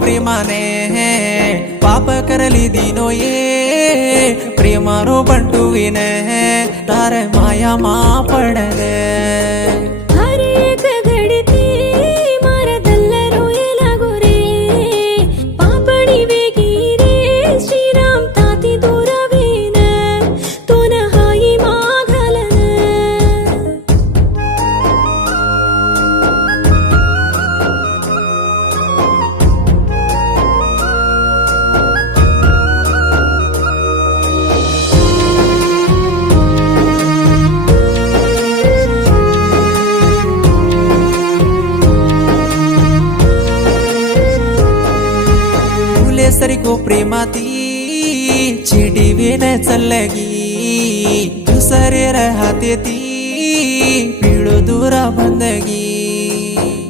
प्रेमाने पाप करली दीनो ये प्रेमारो बंटुविने तारे माया मा पडले हर एक घडती मारा दल्ला रोये लागो रे पापणी वेगी रे श्रीराम ताती दुरावीन तो न हाई माघालन सरी को प्रेमाती चिडीवीन चलगी दुसरे राहते ती पिळू दूरा बंदगी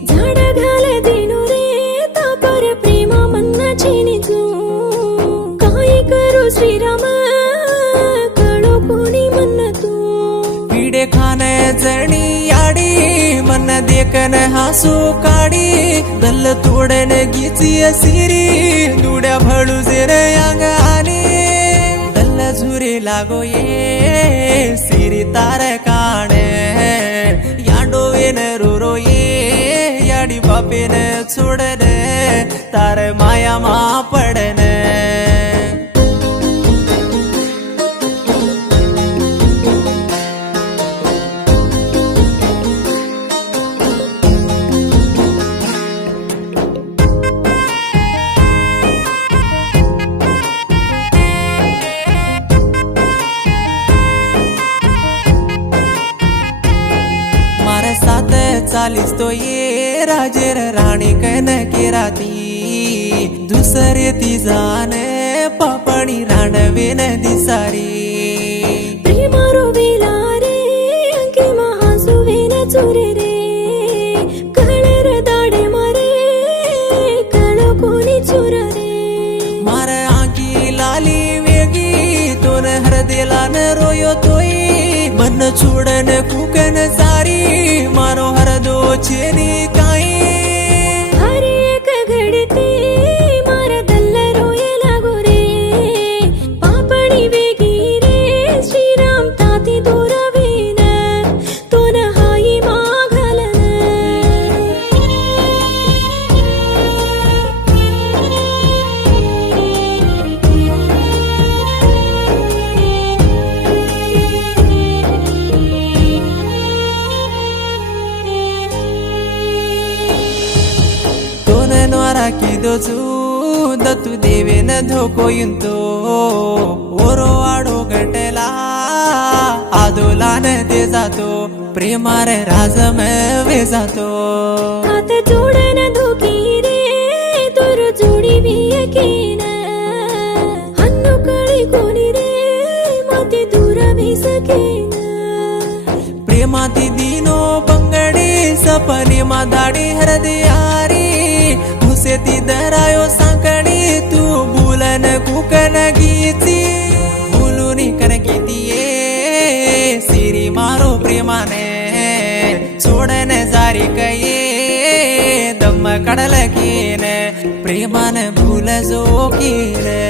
झाड घाल दिनो रे तापर प्रेमा मन्नाची निजू काय करू श्रीराम कळो कोणी म्हण तू पिडे खाने जणी याडी मन देखन हासू काडी दल तोडन गीची सिरी दुड्या भळू जेर अंगानी दल झुरे लागो ये सिरी तार काणे यांडोवेन रुरो ये याडी बापेन छोडन तार माया मा पडन साथ चालीस तो ये राजेर राणी कन केराती दुसरे ती जाने पापणी रांडवेन दिसारी प्रेमारो वेला रे अंकी महासुवेन चुरे रे कळर दाडे मारे कळो कोणी चुर रे मार आंकी लाली वेगी तोन हृदयला न रोयो तोई मन छोडन कुकन सारी मारो हरदो चेरी काई हर एक घडती मारा दल्ला रोये लागो रे पापणी वेगी रे श्रीराम ताती दुरावीन तो न हाई माघालन ಕಿದೋ ದತ್ತು ದೇವೇನ ಧೋಕೋಯುಂತೋ ಓರೋ आडो गटला आदोलान दे जातो प्रेमारे राज वे जातो हात जोडन धोकी रे तुर जोडी भी यकीन हन्नु कळी कोणी रे माते दूर भी सकेन प्रेमाती दीनो बंगडी सपनी मा दाडी हृदयारी हुसेती दरायो सांकडी तू बुलन कुकन गीती बुलुनी कन गीतीये सिरी मारो प्रेमाने छोडन जारी कये दम कडल कीने प्रेमान भूल जो कीने